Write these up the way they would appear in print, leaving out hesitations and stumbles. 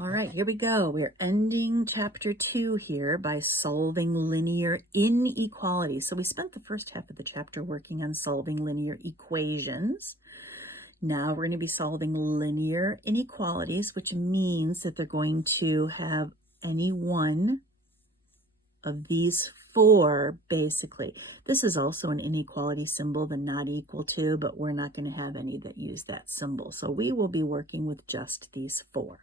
All right, here we go. We're ending chapter 2 here by solving linear inequalities. So we spent the first half of the chapter working on solving linear equations. Now we're going to be solving linear inequalities, which means that they're going to have any one of these four, basically. This is also an inequality symbol, the not equal to, but we're not going to have any that use that symbol. So we will be working with just these four.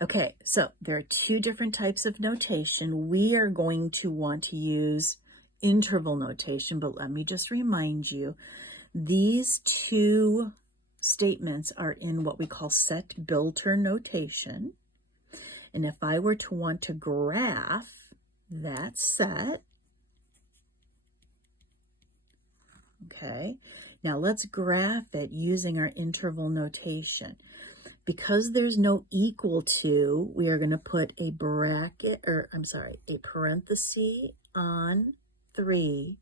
Okay, so there are two different types of notation. We are going to want to use interval notation, but let me just remind you, these two statements are in what we call set builder notation. And if I were to want to graph that set, okay, now let's graph it using our interval notation. Because there's no equal to, we are going to put a bracket, or I'm sorry, a parenthesis on 3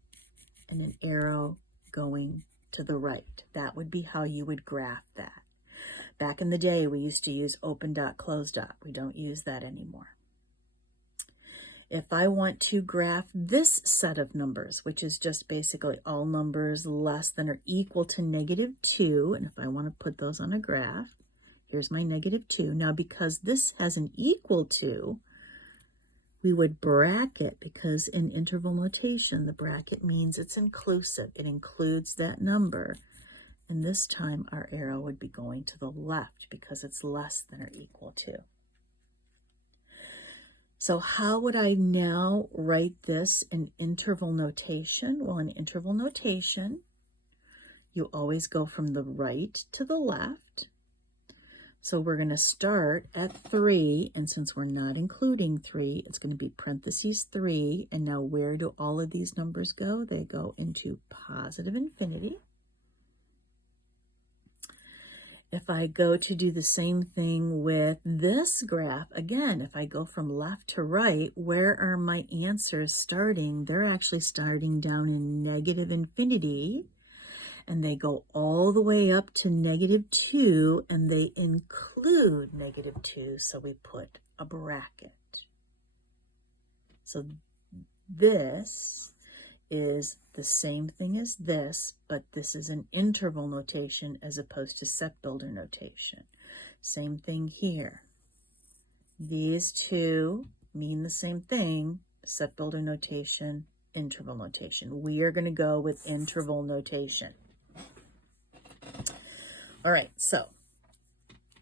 and an arrow going to the right. That would be how you would graph that. Back in the day, we used to use open dot, close dot. We don't use that anymore. If I want to graph this set of numbers, which is just basically all numbers less than or equal to -2, and if I want to put those on a graph, here's my -2. Now, because this has an equal to, we would bracket, because in interval notation, the bracket means it's inclusive. It includes that number. And this time, our arrow would be going to the left because it's less than or equal to. So how would I now write this in interval notation? Well, in interval notation, you always go from the right to the left. So we're going to start at 3, and since we're not including 3, it's going to be parentheses 3. And now where do all of these numbers go? They go into positive infinity. If I go to do the same thing with this graph, again, if I go from left to right, where are my answers starting? They're actually starting down in negative infinity. And they go all the way up to -2, and they include -2, so we put a bracket. So this is the same thing as this, but this is an interval notation as opposed to set builder notation. Same thing here. These two mean the same thing, set builder notation, interval notation. We are going to go with interval notation. All right, so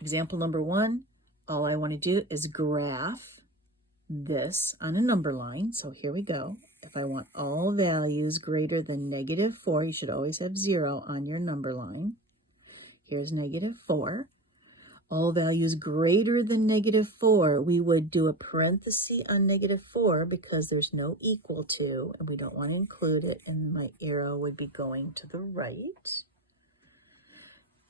example number 1, all I want to do is graph this on a number line. So here we go. If I want all values greater than -4, you should always have 0 on your number line. Here's -4. All values greater than -4, we would do a parenthesis on -4 because there's no equal to, and we don't want to include it, and my arrow would be going to the right.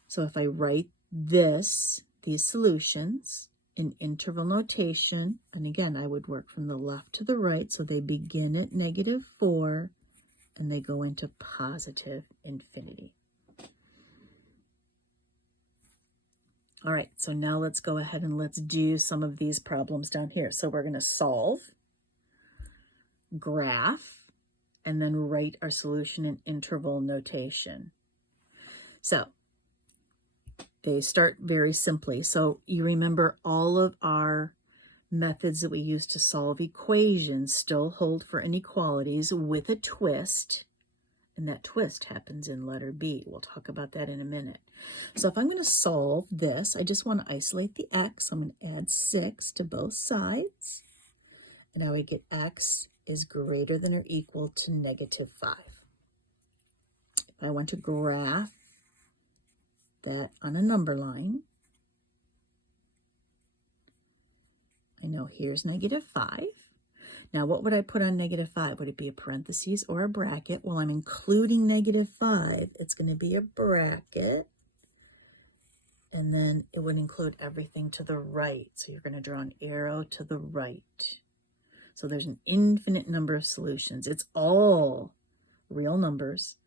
So if I write these solutions in interval notation, and again, I would work from the left to the right, so they begin at -4 and they go into positive infinity. All right, so now let's go ahead and let's do some of these problems down here. So we're going to solve, graph, and then write our solution in interval notation. So they start very simply. So you remember all of our methods that we use to solve equations still hold for inequalities with a twist, and that twist happens in letter B. We'll talk about that in a minute. So if I'm going to solve this, I just want to isolate the x. I'm going to add 6 to both sides, and I would get x is greater than or equal to -5. If I want to graph that on a number line, I know here's -5. Now, what would I put on -5? Would it be a parentheses or a bracket? Well, I'm including -5. It's going to be a bracket. And then it would include everything to the right. So you're going to draw an arrow to the right. So there's an infinite number of solutions. It's all real numbers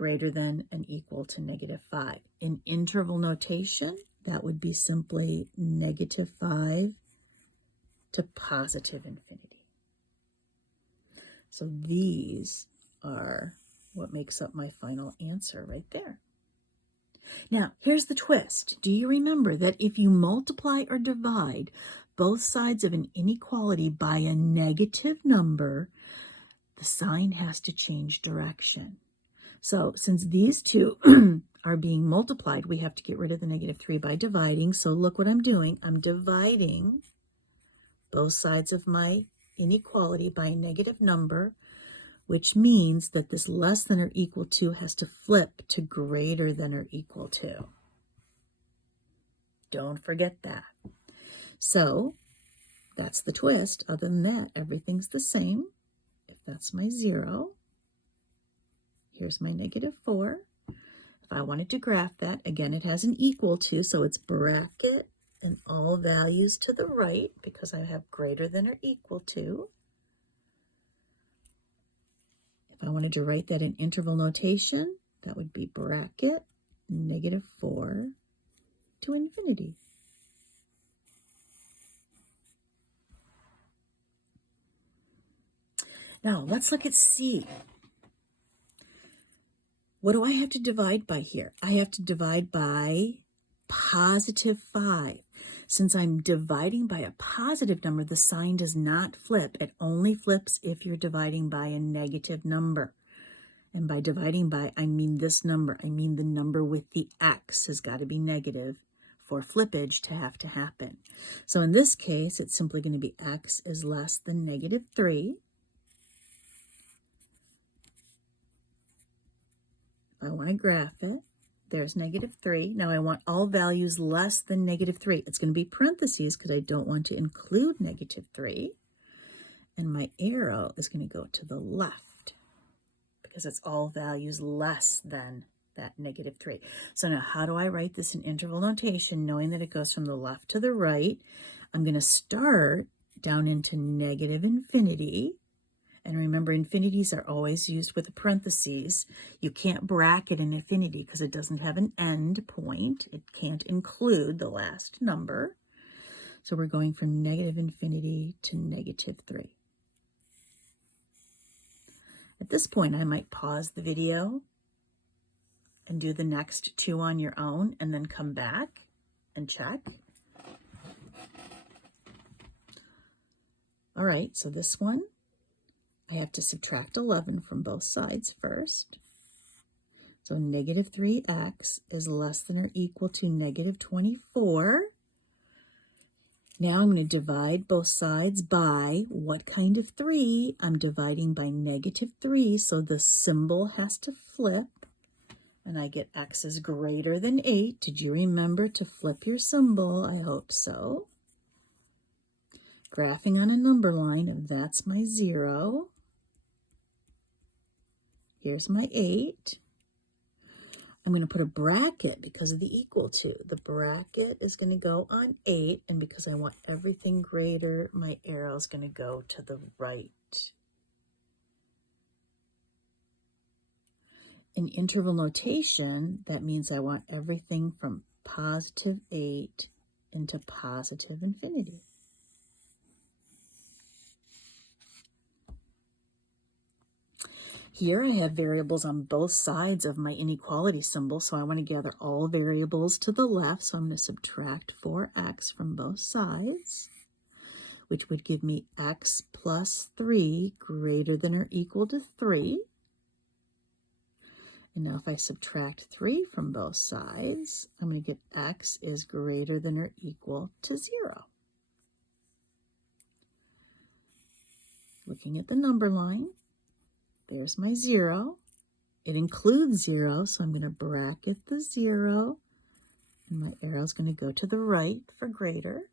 greater than and equal to -5. In interval notation, that would be simply -5 to positive infinity. So these are what makes up my final answer right there. Now, here's the twist. Do you remember that if you multiply or divide both sides of an inequality by a negative number, the sign has to change direction? So since these two are being multiplied, we have to get rid of the -3 by dividing. So look what I'm doing. I'm dividing both sides of my inequality by a negative number, which means that this less than or equal to has to flip to greater than or equal to. Don't forget that. So that's the twist. Other than that, everything's the same. If that's my 0, here's my -4. If I wanted to graph that, again, it has an equal to, so it's bracket and all values to the right because I have greater than or equal to. If I wanted to write that in interval notation, that would be bracket -4 to infinity. Now, let's look at C. What do I have to divide by here? I have to divide by +5. Since I'm dividing by a positive number, the sign does not flip. It only flips if you're dividing by a negative number. And by dividing by, I mean this number. I mean the number with the x has got to be negative for flippage to have to happen. So in this case, it's simply going to be x is less than -3. I want to graph it. There's -3. Now I want all values less than -3. It's going to be parentheses because I don't want to include -3. And my arrow is going to go to the left because it's all values less than that -3. So now how do I write this in interval notation knowing that it goes from the left to the right? I'm going to start down into -infinity. And remember, infinities are always used with a parentheses. You can't bracket an infinity because it doesn't have an end point. It can't include the last number. So we're going from -infinity to -3. At this point, I might pause the video and do the next two on your own and then come back and check. All right, so this one, I have to subtract 11 from both sides first. So -3x is less than or equal to -24. Now I'm going to divide both sides by what kind of 3? I'm dividing by -3, so the symbol has to flip. And I get x is greater than 8. Did you remember to flip your symbol? I hope so. Graphing on a number line, that's my 0. Here's my 8. I'm going to put a bracket because of the equal to. The bracket is going to go on 8, and because I want everything greater, my arrow is going to go to the right. In interval notation, that means I want everything from +8 into positive infinity. Here I have variables on both sides of my inequality symbol, so I want to gather all variables to the left, so I'm going to subtract 4x from both sides, which would give me x plus 3 greater than or equal to 3. And now if I subtract 3 from both sides, I'm going to get x is greater than or equal to 0. Looking at the number line, there's my 0. It includes 0, so I'm going to bracket the 0, and my arrow is going to go to the right for greater.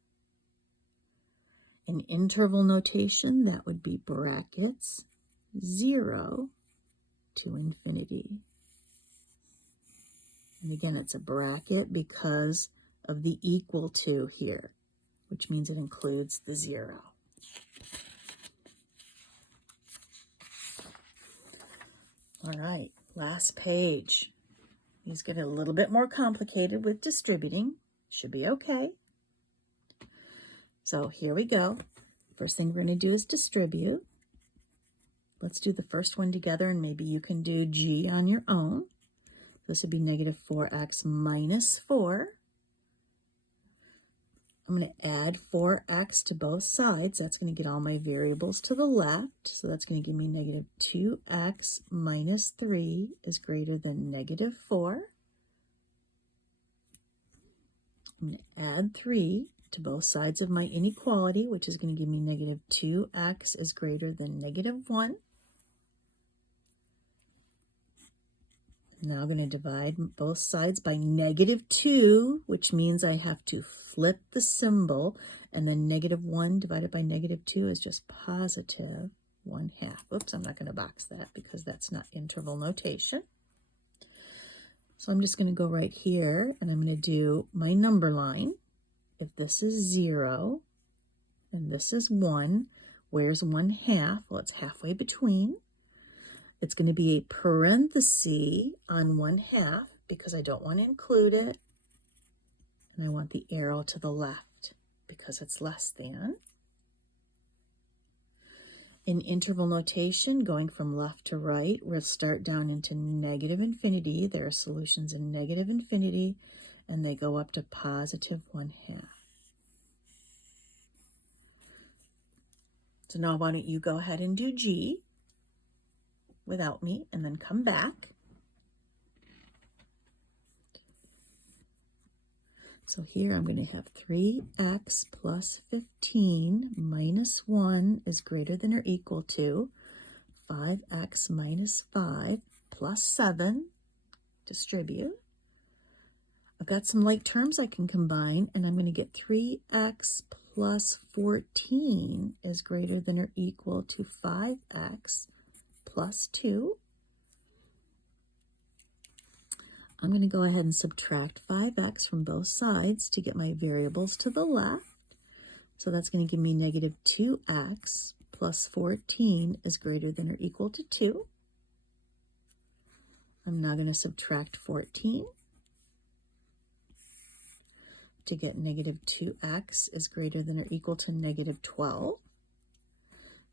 In interval notation, that would be brackets 0 to infinity. And again, it's a bracket because of the equal to here, which means it includes the 0. All right, last page. These get a little bit more complicated with distributing. Should be okay. So here we go. First thing we're going to do is distribute. Let's do the first one together, and maybe you can do G on your own. This would be negative 4x minus 4. I'm going to add 4x to both sides. That's going to get all my variables to the left. So that's going to give me negative 2x minus 3 is greater than negative 4. I'm going to add 3 to both sides of my inequality, which is going to give me negative 2x is greater than negative 1. Now I'm going to divide both sides by negative 2, which means I have to flip the symbol, and then negative 1 divided by negative 2 is just positive 1/2. Oops, I'm not going to box that because that's not interval notation. So I'm just going to go right here, and I'm going to do my number line. If this is 0 and this is 1, where's 1/2? Well, it's halfway between. It's going to be a parenthesis on 1/2 because I don't want to include it. And I want the arrow to the left because it's less than. In interval notation, going from left to right, we'll start down into negative infinity. There are solutions in negative infinity, and they go up to positive 1/2. So now why don't you go ahead and do G without me, and then come back. So here I'm going to have 3x plus 15 minus 1 is greater than or equal to 5x minus 5 plus 7. Distribute. I've got some like terms I can combine, and I'm going to get 3x plus 14 is greater than or equal to 5x plus 2. I'm going to go ahead and subtract 5x from both sides to get my variables to the left. So that's going to give me negative 2x plus 14 is greater than or equal to 2. I'm now going to subtract 14 to get negative 2x is greater than or equal to negative 12.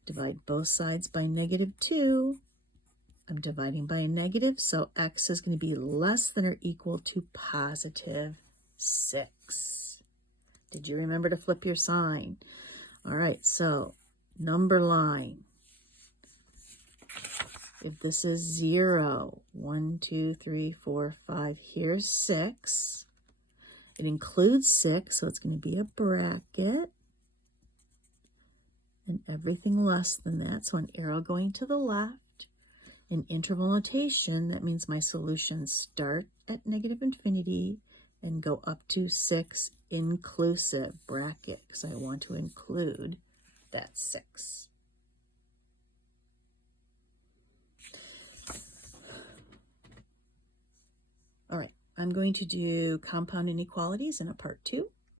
Divide both sides by negative 2. I'm dividing by a negative, so x is going to be less than or equal to positive 6. Did you remember to flip your sign? All right, so number line. If this is 0, 1, 2, 3, 4, 5, here's 6. It includes 6, so it's going to be a bracket. And everything less than that, so an arrow going to the left. In interval notation, that means my solutions start at negative infinity and go up to 6 inclusive bracket, because I want to include that 6. All right, I'm going to do compound inequalities in a part 2.